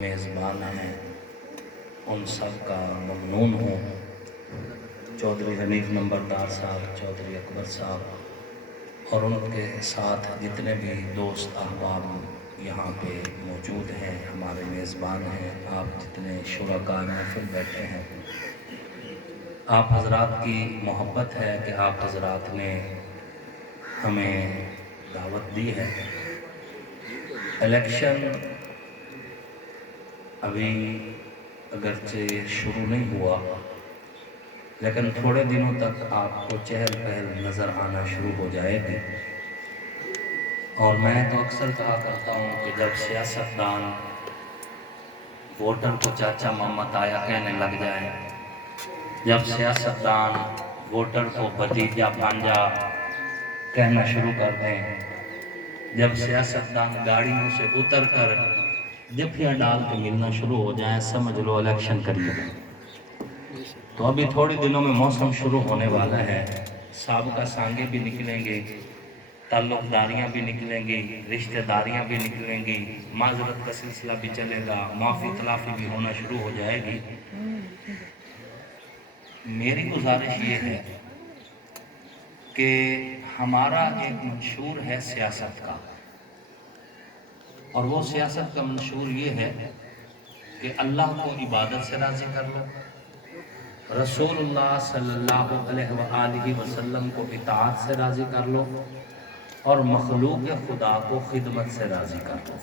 میزبان ہیں ان سب کا ممنون ہوں۔ چودھری حنیف نمبردار صاحب، چودھری اکبر صاحب اور ان کے ساتھ جتنے بھی دوست احباب یہاں پہ موجود ہیں، ہمارے میزبان ہیں، آپ جتنے شرکاء محفل بیٹھے ہیں، آپ حضرات کی محبت ہے کہ آپ حضرات نے ہمیں دعوت دی ہے۔ الیکشن ابھی اگرچہ شروع نہیں ہوا، لیکن تھوڑے دنوں تک آپ کو چہل پہل نظر آنا شروع ہو جائے گی۔ اور میں تو اکثر کہا کرتا ہوں کہ جب سیاستدان ووٹر کو چاچا ماما تایا کہنے لگ جائیں، جب سیاستدان ووٹر کو بھتیجا بھانجا کہنا شروع کر دیں، جب سیاستدان گاڑیوں سے اتر کر جفیاں ڈال کے ملنا شروع ہو جائیں، سمجھ لو الیکشن قریب ہے۔ تو ابھی تھوڑے دنوں میں موسم شروع ہونے والا ہے، سابقہ سانگیں بھی نکلیں گی، تعلق داریاں بھی نکلیں گی، رشتہ داریاں بھی نکلیں گی، معذرت کا سلسلہ بھی چلے گا، معافی تلافی بھی ہونا شروع ہو جائے گی۔ میری گزارش یہ ہے کہ ہمارا ایک منشور ہے سیاست کا، اور وہ سیاست کا منشور یہ ہے کہ اللہ کو عبادت سے راضی کر لو، رسول اللہ صلی اللہ علیہ وآلہ وسلم کو اطاعت سے راضی کر لو، اور مخلوق خدا کو خدمت سے راضی کر لو۔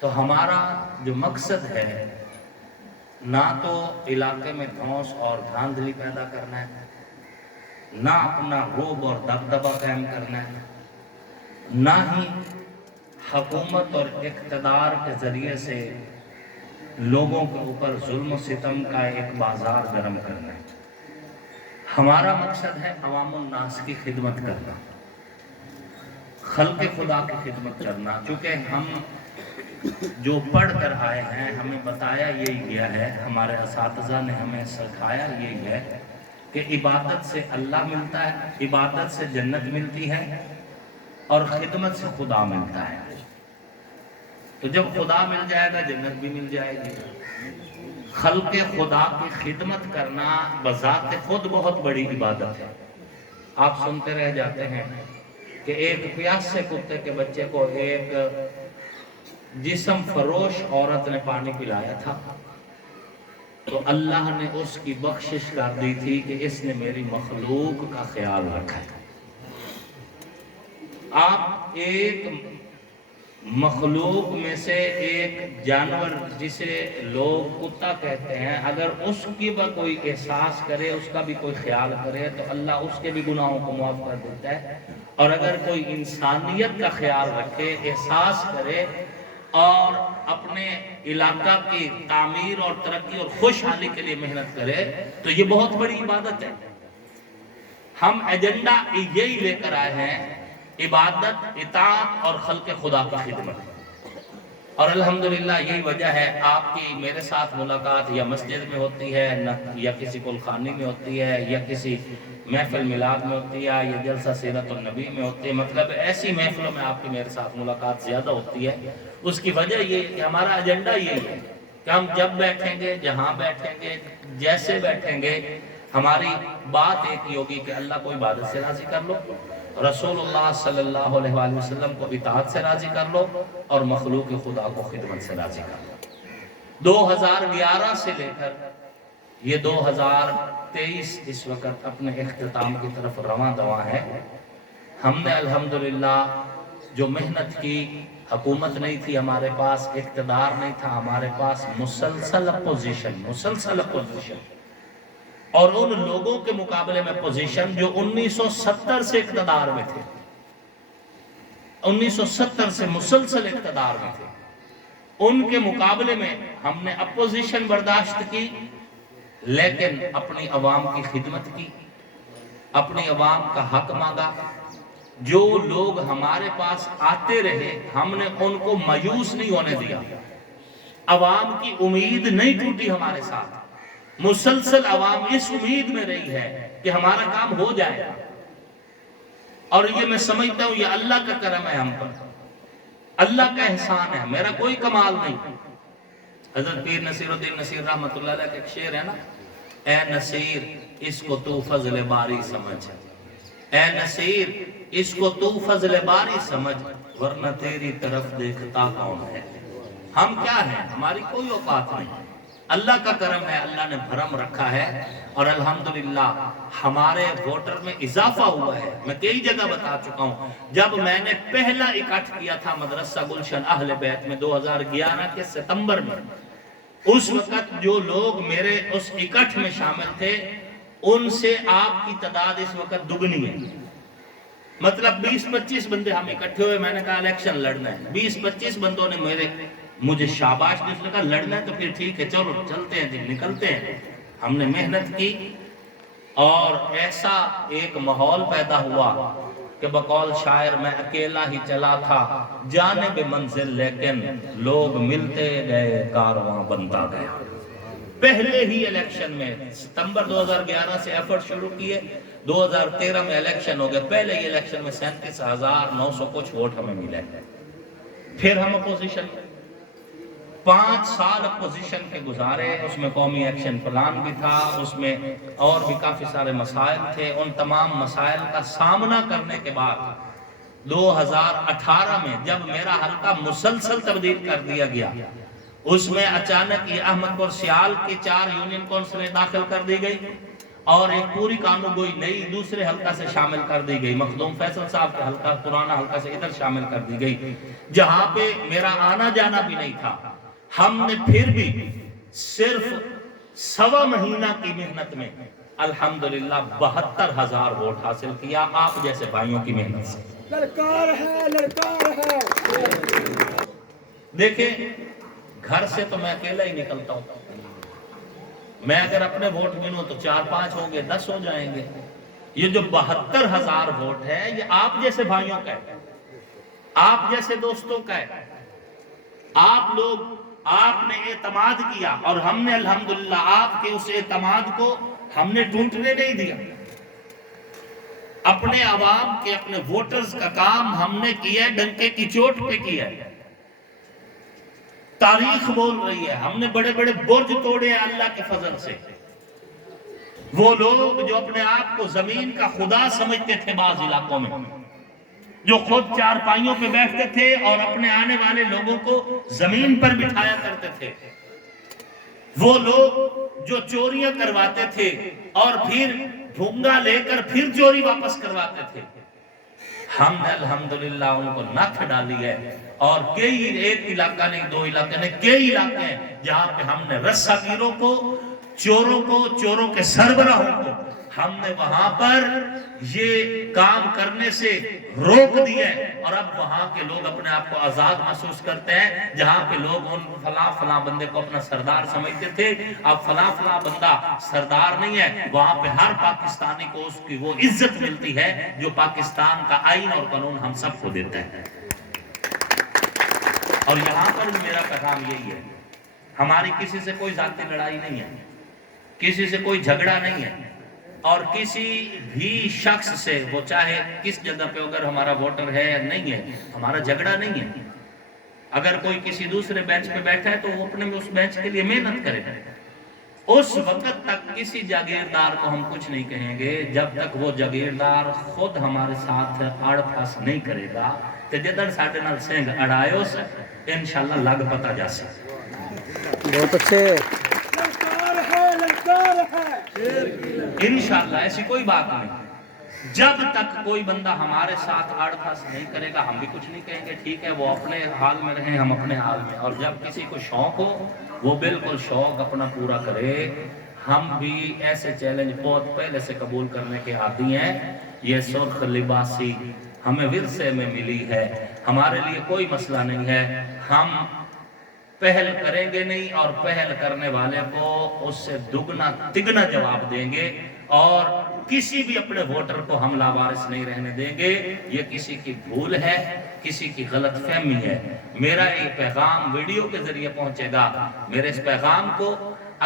تو ہمارا جو مقصد ہے، نہ تو علاقے میں دھونس اور دھاندلی پیدا کرنا ہے، نہ اپنا رعب اور دبدبہ قائم کرنا ہے، نہ ہی حکومت اور اقتدار کے ذریعے سے لوگوں کے اوپر ظلم و ستم کا ایک بازار گرم کرنا ہے۔ ہمارا مقصد ہے عوام الناس کی خدمت کرنا، خلق خدا کی خدمت کرنا۔ چونکہ ہم جو پڑھ کر آئے ہیں، ہمیں بتایا یہی گیا ہے، ہمارے اساتذہ نے ہمیں سکھایا یہی ہے کہ عبادت سے اللہ ملتا ہے، عبادت سے جنت ملتی ہے، اور خدمت سے خدا ملتا ہے۔ تو جب خدا مل جائے گا، جنت بھی مل جائے گی۔ خلق خدا کی خدمت کرنا بذات خود بہت بڑی عبادت ہے۔ آپ سنتے رہ جاتے ہیں کہ ایک پیاسے کتے کے بچے کو ایک جسم فروش عورت نے پانی پلایا تھا، تو اللہ نے اس کی بخشش کر دی تھی کہ اس نے میری مخلوق کا خیال رکھا تھا۔ آپ ایک مخلوق میں سے ایک جانور جسے لوگ کتا کہتے ہیں، اگر اس کی بھی کوئی احساس کرے، اس کا بھی کوئی خیال کرے، تو اللہ اس کے بھی گناہوں کو معاف کر دیتا ہے۔ اور اگر کوئی انسانیت کا خیال رکھے، احساس کرے، اور اپنے علاقہ کی تعمیر اور ترقی اور خوشحالی کے لیے محنت کرے، تو یہ بہت بڑی عبادت ہے۔ ہم ایجنڈا یہی لے کر آئے ہیں، عبادت، اطاعت اور خلق خدا کی خدمت۔ اور الحمدللہ یہی وجہ ہے آپ کی میرے ساتھ ملاقات یا مسجد میں ہوتی ہے، یا کسی کلخانی میں ہوتی ہے، یا کسی محفل میلاد میں ہوتی ہے، یا جلسہ سیرت النبی میں ہوتی ہے، مطلب ایسی محفلوں میں آپ کی میرے ساتھ ملاقات زیادہ ہوتی ہے۔ اس کی وجہ یہ کہ ہمارا ایجنڈا یہی ہے کہ ہم جب بیٹھیں گے، جہاں بیٹھیں گے، جیسے بیٹھیں گے، ہماری بات ایک ہی ہوگی کہ اللہ کو عبادت سے راضی کر لو، رسول اللہ صلی اللہ علیہ وآلہ وسلم کو اطاعت سے راضی کر لو، اور مخلوق خدا کو خدمت سے راضی کر لو۔ 2011 سے لے کر یہ 2023 اس وقت اپنے اختتام کی طرف رواں دواں ہے۔ ہم نے الحمدللہ جو محنت کی، حکومت نہیں تھی ہمارے پاس، اقتدار نہیں تھا ہمارے پاس، مسلسل اپوزیشن، اور ان لوگوں کے مقابلے میں پوزیشن جو 1970 سے اقتدار میں تھے، 1970 سے مسلسل اقتدار میں تھے، ان کے مقابلے میں ہم نے اپوزیشن برداشت کی، لیکن اپنی عوام کی خدمت کی، اپنی عوام کا حق مانگا۔ جو لوگ ہمارے پاس آتے رہے، ہم نے ان کو مایوس نہیں ہونے دیا، عوام کی امید نہیں ٹوٹی ہمارے ساتھ، مسلسل عوام اس امید میں رہی ہے کہ ہمارا کام ہو جائے گا۔ اور یہ میں سمجھتا ہوں یہ اللہ کا کرم ہے ہم پر، اللہ کا احسان ہے، میرا کوئی کمال نہیں۔ حضرت پیر نصیر الدین نصیر رحمۃ اللہ علیہ کا ایک شعر ہے نا، اے نصیر اس کو تو فضل باری سمجھ، اے نصیر اس کو تو فضل باری سمجھ، ورنہ تیری طرف دیکھتا کون ہے۔ ہم کیا ہیں، ہماری کوئی اوقات نہیں، اللہ کا کرم ہے، اللہ نے بھرم رکھا ہے، اور الحمدللہ ہمارے ووٹر میں اضافہ ہوا ہے۔ میں کئی جگہ بتا چکا ہوں، جب میں نے پہلا اکٹھ کیا تھا مدرسہ گلشن اہل بیت میں 2011 کے ستمبر میں، اس وقت جو لوگ میرے اس اکٹھ میں شامل تھے ان سے آپ کی تعداد اس وقت دگنی ہے، مطلب 20-25 بندے ہم اکٹھے ہوئے، میں نے کہا الیکشن لڑنا ہے، 20-25 بندوں نے مجھے شاباش دی، اس نے کہا لڑنا ہے تو پھر ٹھیک ہے چلو چلتے ہیں جی، نکلتے ہیں۔ ہم نے محنت کی اور ایسا ایک ماحول پیدا ہوا کہ بقول شاعر میں اکیلا ہی چلا تھا جانب منزل، لیکن لوگ ملتے گئے کارواں بنتا گیا۔ پہلے ہی الیکشن میں ستمبر 2011 سے ایفرٹ شروع کیے، 2013 میں الیکشن ہو گئے، پہلے ہی الیکشن میں 37,900 کچھ ووٹ ہمیں ملے۔ پھر ہم اپوزیشن 5 سال اپوزیشن کے گزارے، اس میں قومی ایکشن پلان بھی تھا، اس میں اور بھی کافی سارے مسائل تھے۔ ان تمام مسائل کا سامنا کرنے کے بعد 2018 میں جب میرا حلقہ مسلسل تبدیل کر دیا گیا، اس میں اچانک یہ احمد پور سیال کی 4 یونین کونسلیں داخل کر دی گئی اور ایک پوری قانون گوئی نئی دوسرے حلقہ سے شامل کر دی گئی، مخدوم فیصل صاحب کے حلقہ پرانا حلقہ سے ادھر شامل کر دی گئی، جہاں پہ میرا آنا جانا بھی نہیں تھا۔ ہم نے پھر بھی صرف 1.25 مہینہ کی محنت میں الحمدللہ 72,000 ووٹ حاصل کیا، آپ جیسے بھائیوں کی محنت سے۔ للکار ہے، للکار ہے۔ دیکھیں گھر سے تو میں اکیلا ہی نکلتا ہوں، میں اگر اپنے ووٹ گنوں تو 4-5 ہوں گے، 10 ہو جائیں گے۔ یہ جو 72,000 ووٹ ہے یہ آپ جیسے بھائیوں کا ہے، آپ جیسے دوستوں کا ہے، آپ نے اعتماد کیا اور ہم نے الحمدللہ آپ کے اس اعتماد کو ہم نے ٹوٹنے نہیں دیا۔ اپنے عوام کے، اپنے ووٹرز کا کام ہم نے کیا ہے، ڈنکے کی چوٹ پہ کیا ہے۔ تاریخ بول رہی ہے ہم نے بڑے بڑے برج توڑے ہیں اللہ کے فضل سے۔ وہ لوگ جو اپنے آپ کو زمین کا خدا سمجھتے تھے بعض علاقوں میں، جو خود چارپائیوں پہ بیٹھتے تھے اور اپنے آنے والے لوگوں کو زمین پر بٹھایا کرتے تھے، وہ لوگ جو چوریاں کرواتے تھے اور پھر بھونگا لے کر پھر چوری واپس کرواتے تھے، ہم نے الحمدللہ ان کو نتھ ڈالی ہے۔ اور کئی، ایک علاقہ نہیں 2 علاقے نہیں، کئی علاقے ہیں جہاں پہ ہم نے رسہ گیروں کو، چوروں کے سربراہوں کو ہم نے وہاں پر یہ کام کرنے سے روک دیا ہے، اور اب وہاں کے لوگ اپنے آپ کو آزاد محسوس کرتے ہیں۔ جہاں پہ لوگ ان فلاں بندے کو اپنا سردار سمجھتے تھے، اب فلاں بندہ سردار نہیں ہے، وہاں پہ ہر پاکستانی کو اس کی وہ عزت ملتی ہے جو پاکستان کا آئین اور قانون ہم سب کو دیتا ہے۔ اور یہاں پر بھی میرا پیغام یہی ہے، ہماری کسی سے کوئی ذاتی لڑائی نہیں ہے، کسی سے کوئی جھگڑا نہیں ہے، اور کسی بھی شخص سے، وہ چاہے کس جگہ پہ اگر ہمارا ووٹر ہے یا نہیں ہے، ہمارا جھگڑا نہیں ہے۔ اگر کوئی کسی دوسرے بینچ پہ بیٹھا ہے تو وہ اپنے اس بینچ کے لیے محنت کرے۔ اس وقت تک کسی جاگیردار کو ہم کچھ نہیں کہیں گے جب تک وہ جاگیردار خود ہمارے ساتھ اڑ پھس نہیں کرے گا کہ جدھر ساڈے نال سنگ اڑایو سے انشاءاللہ لگ پتا جا سکے۔ بہت اچھے، للکار ہے، للکار ہے۔ انشاءاللہ ایسی کوئی بات نہیں، جب تک کوئی بندہ ہمارے ساتھ آڑ پھاس نہیں کرے گا ہم بھی کچھ نہیں کہیں گے، ٹھیک ہے وہ اپنے حال میں رہیں ہم اپنے حال میں، اور جب کسی کو شوق ہو وہ بالکل شوق اپنا پورا کرے۔ ہم بھی ایسے چیلنج بہت پہلے سے قبول کرنے کے عادی ہیں۔ یہ سرخ لباسی ہمیں ورثے میں ملی ہے، ہمارے لیے کوئی مسئلہ نہیں ہے، ہم پہل کریں گے نہیں، اور پہل کرنے والے کو اس سے دگنا تگنا جواب دیں گے، اور کسی بھی اپنے ووٹر کو ہم لاوارث نہیں رہنے دیں گے۔ یہ کسی کی بھول ہے، کسی کی غلط فہمی ہے۔ میرا یہ پیغام ویڈیو کے ذریعے پہنچے گا، میرے اس پیغام کو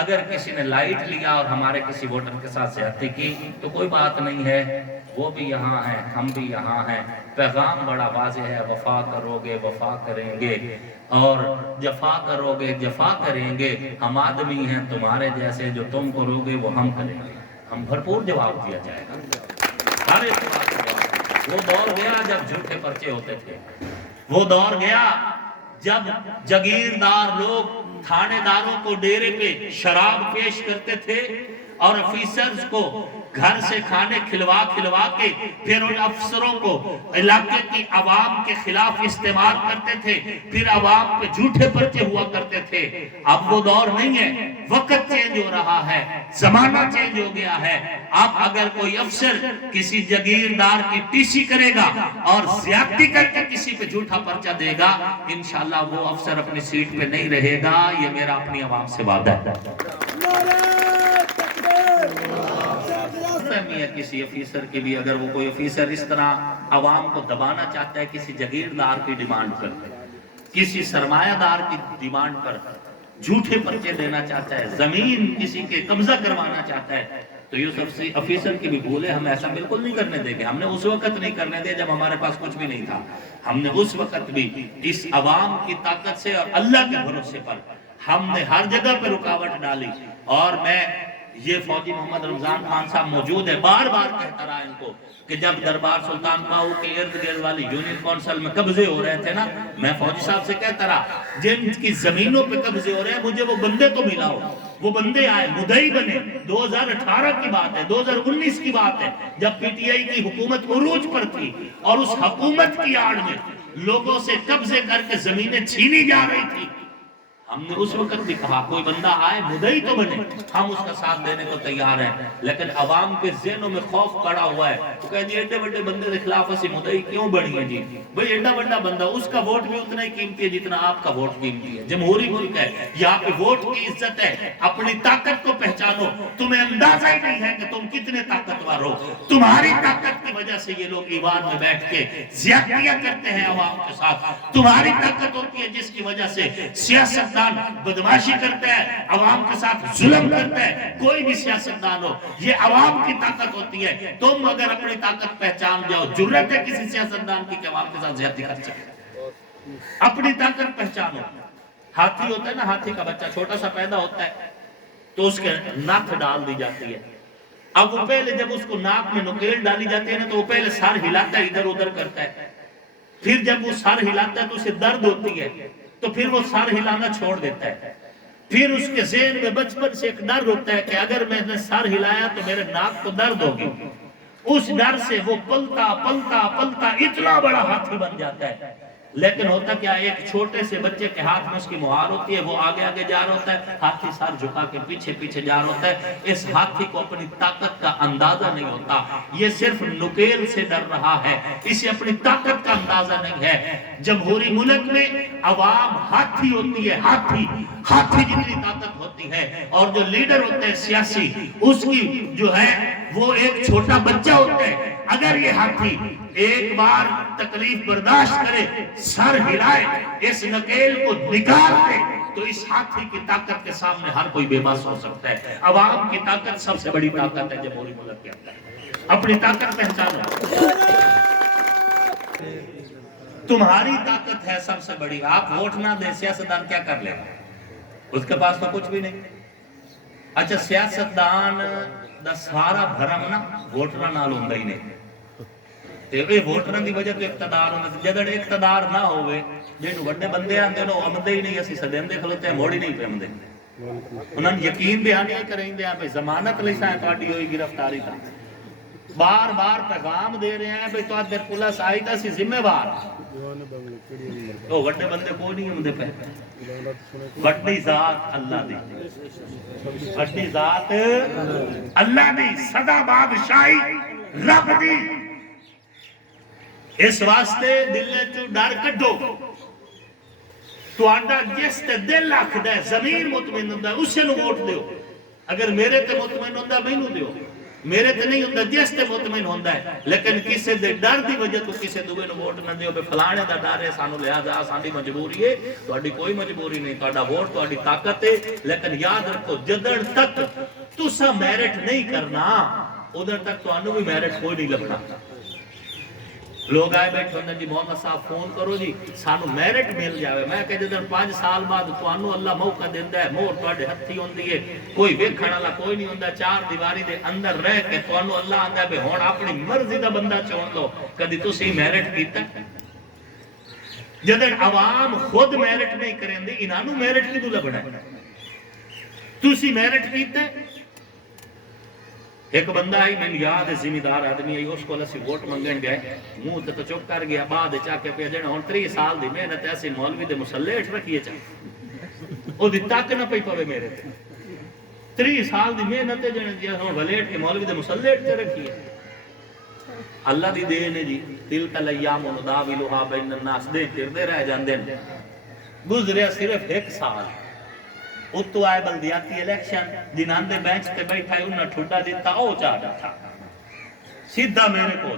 اگر کسی نے لائٹ لیا اور ہمارے کسی ووٹر کے ساتھ زیادتی کی تو کوئی بات نہیں ہے، وہ بھی یہاں ہیں ہم بھی یہاں ہیں۔ پیغام بڑا واضح ہے، وفا کرو گے وفا کریں گے، اور جفا کروگے جفا کریں گے، ہم آدمی ہیں تمہارے جیسے، جو تم کرو گے وہ ہم کریں گے۔ ہم بھرپور جواب دیا جائے گا، سارے سوال کا جواب دیا۔ وہ دور گیا جب جھوٹے پرچے ہوتے تھے، وہ دور گیا جب جاگیردار لوگ تھانے داروں کو ڈیرے پہ شراب پیش کرتے تھے اور افیسرز کو گھر سے کھانے کھلوا کے پھر ان افسروں کو علاقے کی عوام کے خلاف استعمال کرتے تھے، پھر عوام پہ جھوٹے پرچے ہوا کرتے تھے۔ اب وہ دور نہیں ہے، وقت چینج ہو رہا ہے، زمانہ چینج ہو گیا ہے۔ اب اگر کوئی افسر کسی جاگیردار کی ٹیسی کرے گا اور زیادتی کر کے کسی پہ جھوٹا پرچہ دے گا، انشاءاللہ وہ افسر اپنی سیٹ پہ نہیں رہے گا۔ یہ میرا اپنی عوام سے وعدہ ہے۔ فہمی ہے کسی افیسر کی بھی، اگر وہ کوئی افیسر اس طرح عوام کو دبانا چاہتا ہے کسی جاگیردار کی ڈیمانڈ پر، کسی سرمایہ دار کی ڈیمانڈ پر جھوٹے پرچے دینا چاہتا ہے، زمین کسی کے قبضہ کروانا چاہتا ہے، تو یہ افیسر کی بھی بھول ہے۔ ہم ایسا بالکل نہیں کرنے دیں گے۔ ہم نے اس وقت نہیں کرنے دیا جب ہمارے پاس کچھ بھی نہیں تھا، ہم نے اس وقت بھی اس عوام کی طاقت سے اور اللہ کے بھروسے پر ہم نے ہر جگہ پہ رکاوٹ ڈالی۔ اور میں یہ فوجی محمد رمضان خان صاحب موجود ہے، بار بار کہتا رہا ان کو کہ جب دربار سلطان باہو کے ارد گرد والی یونین کونسل میں قبضے ہو رہے تھے نا، میں فوجی صاحب سے کہتا رہا جن کی زمینوں پہ قبضے ہو رہے ہیں مجھے وہ بندے تو ملاؤ۔ وہ بندے آئے، مدعی بنے۔ 2018 کی بات ہے، 2019 کی بات ہے، جب پی ٹی آئی کی حکومت عروج پر تھی اور اس حکومت کی آڑ میں لوگوں سے قبضے کر کے زمینیں چھینی جا رہی تھی، ہم نے اس وقت بھی کہا کوئی بندہ آئے مدعی تو بنے، ہم اس کا ساتھ دینے کو تیار ہیں۔ لیکن عوام کے ذہنوں میں خوف پڑا ہوا ہے، وہ کہہ جی ایڈے بڑے بندے کے خلاف اسی مدعی کیوں بڑی ہے جی؟ بھئی ایڈا بڑا بندہ، اس کا ووٹ بھی اتنا ہی قیمتی ہے جتنا آپ کا ووٹ قیمتی ہے۔ جمہوری ملک ہے، یہاں پہ ووٹ کی عزت ہے۔ اپنی طاقت کو پہچانو، تمہیں اندازہ ہی نہیں ہے کہ تم کتنے طاقتور ہو۔ تمہاری طاقت کی وجہ سے یہ لوگ ایوان میں بیٹھ کے زیادتیاں کرتے ہیں عوام کے ساتھ۔ تمہاری طاقت ہوتی ہے جس کی وجہ سے سیاستدان بدماشی کرتا ہے، عوام کے ساتھ ظلم کرتا ہے۔ کوئی بھی سیاستدان ہو، یہ عوام کی طاقت ہوتی ہے۔ تم اگر اپنی طاقت پہچان جاؤ، جرأت ہے کسی سیاستدان کی کہ عوام کے ساتھ زیادتی کر سکے؟ اپنی طاقت پہچانو۔ ہاتھی ہوتا ہے نا، ہاتھی کا بچہ چھوٹا سا پیدا ہوتا ہے تو اس کے ناک ڈال دی جاتی ہے۔ اب وہ پہلے جب اس کو ناک میں نکیل ڈالی جاتی ہے نا تو وہ پہلے سر ہلاتا ہے، ادھر ادھر کرتا ہے۔ پھر جب وہ سر ہلاتا ہے تو اسے درد ہوتی ہے، تو پھر وہ سر ہلانا چھوڑ دیتا ہے۔ پھر اس کے ذہن میں بچپن سے ایک ڈر ہوتا ہے کہ اگر میں نے سر ہلایا تو میرے ناک کو درد ہوگی۔ اس ڈر سے وہ پلتا پلتا پلتا اتنا بڑا ہاتھی بن جاتا ہے۔ لیکن ہوتا کیا، ایک چھوٹے سے بچے کے ہاتھ میں اس کی مہار ہوتی ہے، وہ آگے آگے جا رہا ہوتا ہے، ہاتھی سر جھکا کے پیچھے پیچھے جا رہا ہوتا ہے۔ اس ہاتھی کو اپنی طاقت کا اندازہ نہیں ہوتا، یہ صرف نکیل سے ڈر رہا ہے، اسے اپنی طاقت کا اندازہ نہیں ہے۔ جمہوری ملک میں عوام ہاتھی ہوتی ہے، ہاتھی جتنی طاقت ہوتی ہے، اور جو لیڈر ہوتے ہیں سیاسی، اس کی جو ہے وہ ایک چھوٹا بچہ ہوتا ہے۔ اگر یہ ہاتھی ایک بار تکلیف برداشت کرے، سر ہلائے، اس نکیل کو نکال دے، تو اس ہاتھی کی طاقت کے سامنے ہر کوئی بے بس ہو سکتا ہے۔ عوام کی طاقت سب سے بڑی طاقت ہے جمہوری ملک کے اندر۔ اپنی طاقت پہچانو، تمہاری طاقت ہے سب سے بڑی۔ آپ ووٹ نہ دیں، سیاستدان کیا کر لے گا؟ اس کے پاس تو کچھ بھی نہیں۔ اچھا، سیاستدان دا سارا بھرم نا ووٹرہ نال ہوندا ہی نہیں۔ تے ووٹراں دی وجہ تو اقتدار ہونا، جدڑ اقتدار نہ ہوئے، جنہوں وڈے بندے آندے نو آمدے ہی نہیں، اسی سدیندے کھلوتے ہیں، موڑی نہیں پہ آمدے۔ انہوں نے یقین دہانی کریں دے ہیں، ضمانت لیسا ہے تواڈی ہوئی گرفتاری کا۔ بار بار پیغام دے رہے ہیں بھئی تو ادھر پولیس آئی تا سی ذمہ وار۔ تو وڈے بندے کو نہیں آمدے پہ۔ وڈی ذات اللہ دی، وڈی ذات اللہ دی، سدا بادشاہی رب دی۔ اس واسطے دل چو ڈر کڈو۔ تو آنڈا جس تے دل آکھدا ہے، ضمیر مطمئن ہوندا ہے، اسے نو ووٹ دیو۔ اگر میرے تے مطمئن ہوندا ہے مینوں دیو، میرے تے نہیں ہوندا جس تے مطمئن ہوندا ہے۔ لیکن کسے دے ڈر دی وجہ تو کسے دوے نو ووٹ نہ دیو، بے فلانے دا ڈر ہے سانو لہذا ساڈی مجبوری ہے۔ تہاڈی کوئی مجبوری نہیں، تہاڈا ووٹ تہاڈی طاقت ہے۔ لیکن یاد رکھو، جدڑ تک تساں میرٹ نہیں کرنا، ادھر تک تانوں بھی میرٹ کوئی نہیں لبنا۔ لوگ آئے بیٹھے ہوندے جی محمد صاحب فون کرو جی سانو میرٹ مل جاوے، میں کہ جدن 5 سال بعد تانوں اللہ موقع دیندا ہے، مہر تواڈے ہتھی ہوندی ہے، کوئی ویکھਣ والا کوئی نہیں ہوندا، چار دیواری دے اندر رہ کے تانوں اللہ آندا ہے ہن اپنی مرضی دا بندہ چن لو، کدی تسی میرٹ کیتا؟ جدن عوام خود میرٹ نہیں کریندی انہاں نوں میرٹ کدوں لبنا ہے؟ تسی میرٹ کیتا؟ ایک بندہ آئی میں یاد ہے ذمہ دار آدمی آئی اس کو اسی ووٹ منگن گئے منہ تے تو چپ کر گیا بعد چا کے پیا جن ہن 3 سال دی محنت ایسی مولوی دے مسلے ہٹ رکھیے چا او دی تک نہ پئی پوے میرے تے 3 سال دی محنت جن ہن ولیٹ کے مولوی دے مسلے ہٹ تے رکھیے اللہ دی دین ہے جی تلک الايام نداولها بین الناس دے پھردے رہ جاندے گزریا صرف 1 سال اتو آئے بلدیاتی الیکشن جنہاں دے بینچ تے بیٹھا ہے انہاں ٹھڈا دیتا او چاہ تھا سیدھا میرے کو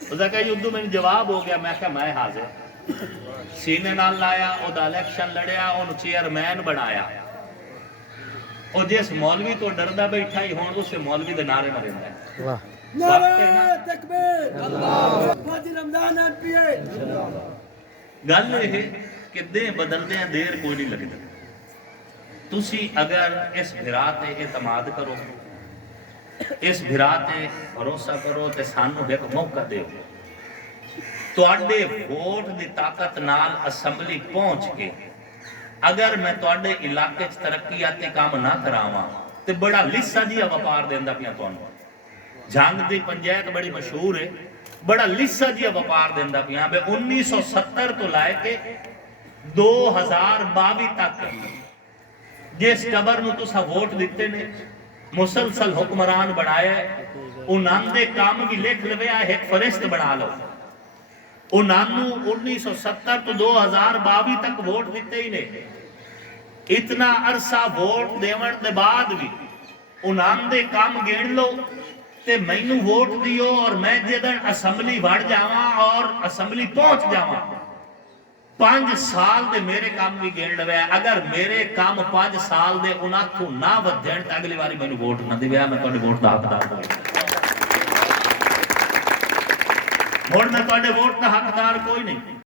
اس نے کہا یدو میں جواب ہو گیا میں کہا میں حاضر سینے نال لایا او دا الیکشن لڑیا ان چیئرمین بنایا او جس مولوی تو ڈردہ بیٹھا ہی ہون اسے مولوی دے نعرے نہ رہندا ہے نعرہ تکبیر اللہ فاضل رمضان ایم پی اے گل یہ ہے کہ دیں بدلدے ہیں دیر کوئی نہیں لگتا تسی اگر اس بھرا تے اعتماد کرو اس بھرا تے بھروسہ کرو تے سانو ایک موقع دیو تواڈے ووٹ دی طاقت نال اسمبلی پہنچ کے اگر میں تواڈے علاقے وچ ترقیاتی کام نہ کراواں تے بڑا لسا جیا وپار دیندا پیا تانوں جنگ دی پنچایت بڑی مشہور ہے بڑا لسا جیا وپار دیندا پیا 1970 تو لائے کے 2022 تک جس قبر نو تسا ووٹ دیتے نے مسلسل حکمران بنایا انہاں دے کام بھی لکھ لویا ایک فرشت بنا لو انہاں نو 1970 تو 2022 تک ووٹ دیتے ہی نے اتنا عرصہ ووٹ دیون دے بعد بھی انہاں دے کام گن لو تے مینوں ووٹ دیو اور میں جدن اسمبلی وڑ جاواں اور اسمبلی پہنچ جاواں 5 سال دے میرے کام بھی گن لویا اگر میرے کام 5 سال دے انہاں تو نہ ودھن تے اگلی واری مینوں ووٹ نہ دیویا میں تواڈے ووٹ دا حقدار ہوں میں تواڈے ووٹ دا حقدار کوئی نہیں